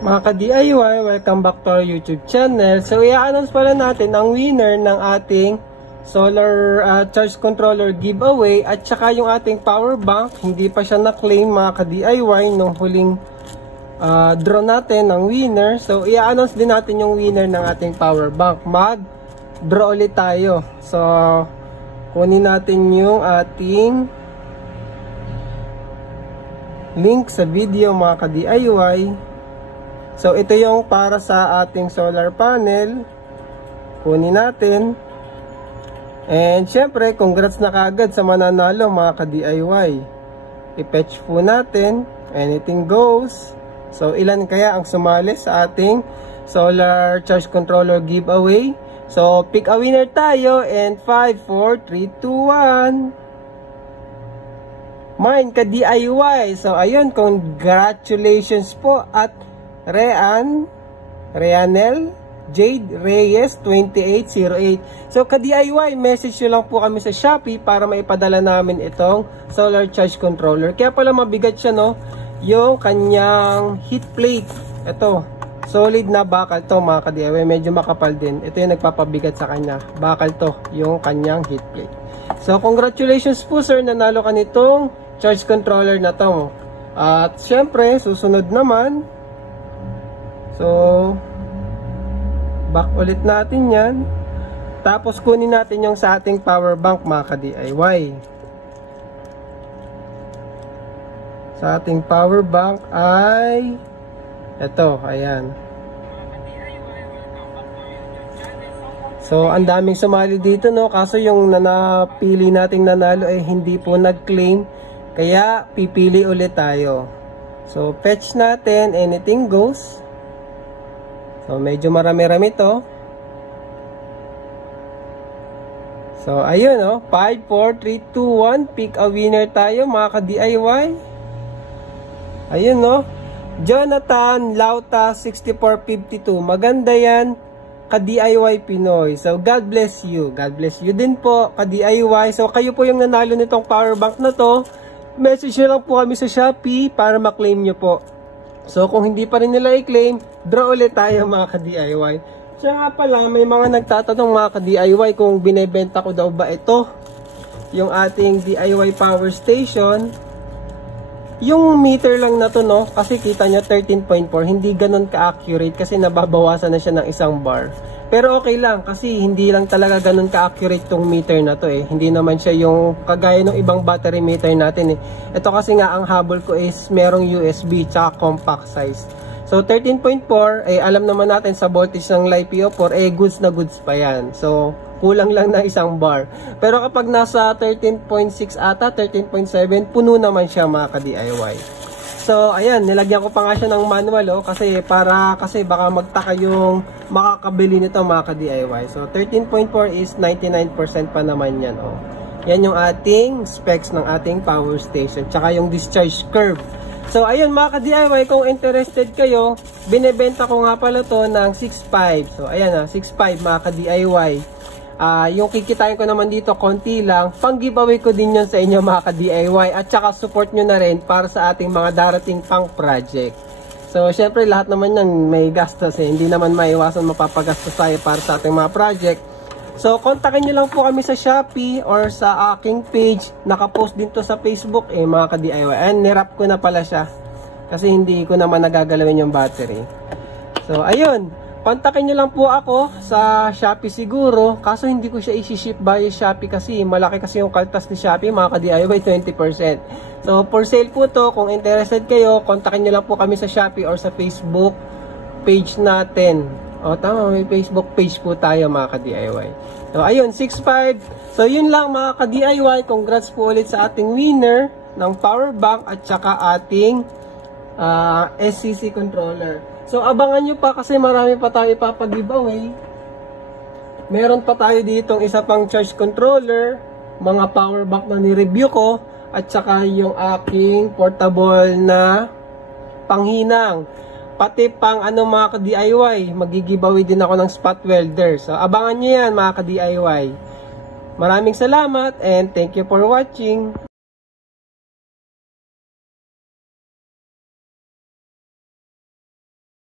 Mga ka-DIY, welcome back to our YouTube channel. So, i-announce pala natin ang winner ng ating solar charge controller giveaway at saka yung ating power bank. Hindi pa siya na-claim mga ka-DIY nung huling draw natin ng winner. So, i-announce din natin yung winner ng ating power bank. Mag-draw ulit tayo. So, kunin natin yung ating link sa video mga ka-DIY. So, ito yung para sa ating solar panel. Kunin natin. And, syempre, congrats na kagad sa mananalo, mga ka-DIY. I-fetch po natin. Anything goes. So, ilan kaya ang sumali sa ating solar charge controller giveaway? So, pick a winner tayo. And, 5, 4, 3, 2, 1. Mine, ka-DIY. So, ayun, congratulations po at Reanel Jade Reyes 2808. So ka-DIY, message nyo lang po kami sa Shopee para maipadala namin itong solar charge controller. Kaya pala mabigat siya, no? Yung kanyang heat plate. Ito, solid na bakal to mga ka-DIY. Medyo makapal din. Ito yung nagpapabigat sa kanya. Bakal to, yung kanyang heat plate. So congratulations po sir, nanalo ka nitong charge controller na to. At syempre, susunod naman. So, back ulit natin yan. Tapos, kunin natin yung sa ating power bank, mga ka-DIY. Sa ating power bank ay ito, ayan. So, ang daming sumali dito, no? Kaso yung napili nating nanalo ay hindi po nag-claim. Kaya, pipili ulit tayo. So, fetch natin, anything goes. So, medyo marami-rami to. So, ayun, oh. 5, 4, 3, 2, 1. Pick a winner tayo, mga ka-DIY. Ayun, no. Jonathan Lauta 6452. Maganda yan, ka-DIY Pinoy. So, God bless you. God bless you din po, ka-DIY. So, kayo po yung nanalo nitong power bank na to. Message nyo lang po kami sa Shopee para maklaim nyo po. So, kung hindi pa rin nila i-claim, draw ulit tayo mga ka-DIY. Siya nga pala, may mga nagtatanong mga ka-DIY kung binebenta ko daw ba ito. Yung ating DIY power station. Yung meter lang na to, no? Kasi kita nyo 13.4, hindi ganun ka-accurate kasi nababawasan na siya ng isang bar. Pero okay lang kasi hindi lang talaga ganun ka-accurate tong meter na to eh. Hindi naman siya yung kagaya ng ibang battery meter natin eh. Ito kasi nga ang habol ko is merong USB tsaka compact size. So 13.4 eh alam naman natin sa voltage ng LiPo4 eh goods na goods pa yan. So kulang lang na isang bar. Pero kapag nasa 13.6 ata, 13.7 puno naman siya mga ka-DIY. So, ayan, nilagyan ko pa nga siya ng manual, oh, kasi baka magtaka yung makakabili nito mga ka-DIY. So, 13.4 is 99% pa naman yan, oh. Yan yung ating specs ng ating power station, tsaka yung discharge curve. So, ayun mga ka-DIY, kung interested kayo, binebenta ko nga pala to ng 6.5. So, ayan, 6.5 mga ka-DIY. Yung kikitain ko naman dito, konti lang. Pang-giveaway ko din yun sa inyo mga ka-DIY. At saka support nyo na rin para sa ating mga darating pang project. So, syempre lahat naman yan may gastos eh. Hindi naman maiwasan mapapagastos tayo para sa ating mga project. So, kontakin nyo lang po kami sa Shopee or sa aking page. Nakapost din to sa Facebook eh mga ka-DIY. And nirap ko na pala siya. Kasi hindi ko naman nagagalawin yung battery. So, ayun. Kontakin nyo lang po ako sa Shopee siguro. Kaso hindi ko siya isi-ship via Shopee kasi malaki kasi yung kaltas ni Shopee mga ka-DIY, 20%. So for sale po to. Kung interested kayo, kontakin nyo lang po kami sa Shopee or sa Facebook page natin. O tama, may Facebook page po tayo mga ka-DIY. So ayun, 6.5. So yun lang mga ka-DIY. Congrats po ulit sa ating winner ng power bank at saka ating SCC controller. So, abangan nyo pa kasi marami pa tayo ipapag-giveaway. Meron pa tayo ditong isa pang charge controller, mga power bank na ni-review ko, at saka yung aking portable na panghinang. Pati pang mga ka-DIY, mag-giveaway din ako ng spot welder. So, abangan nyo yan mga ka-DIY. Maraming salamat and thank you for watching.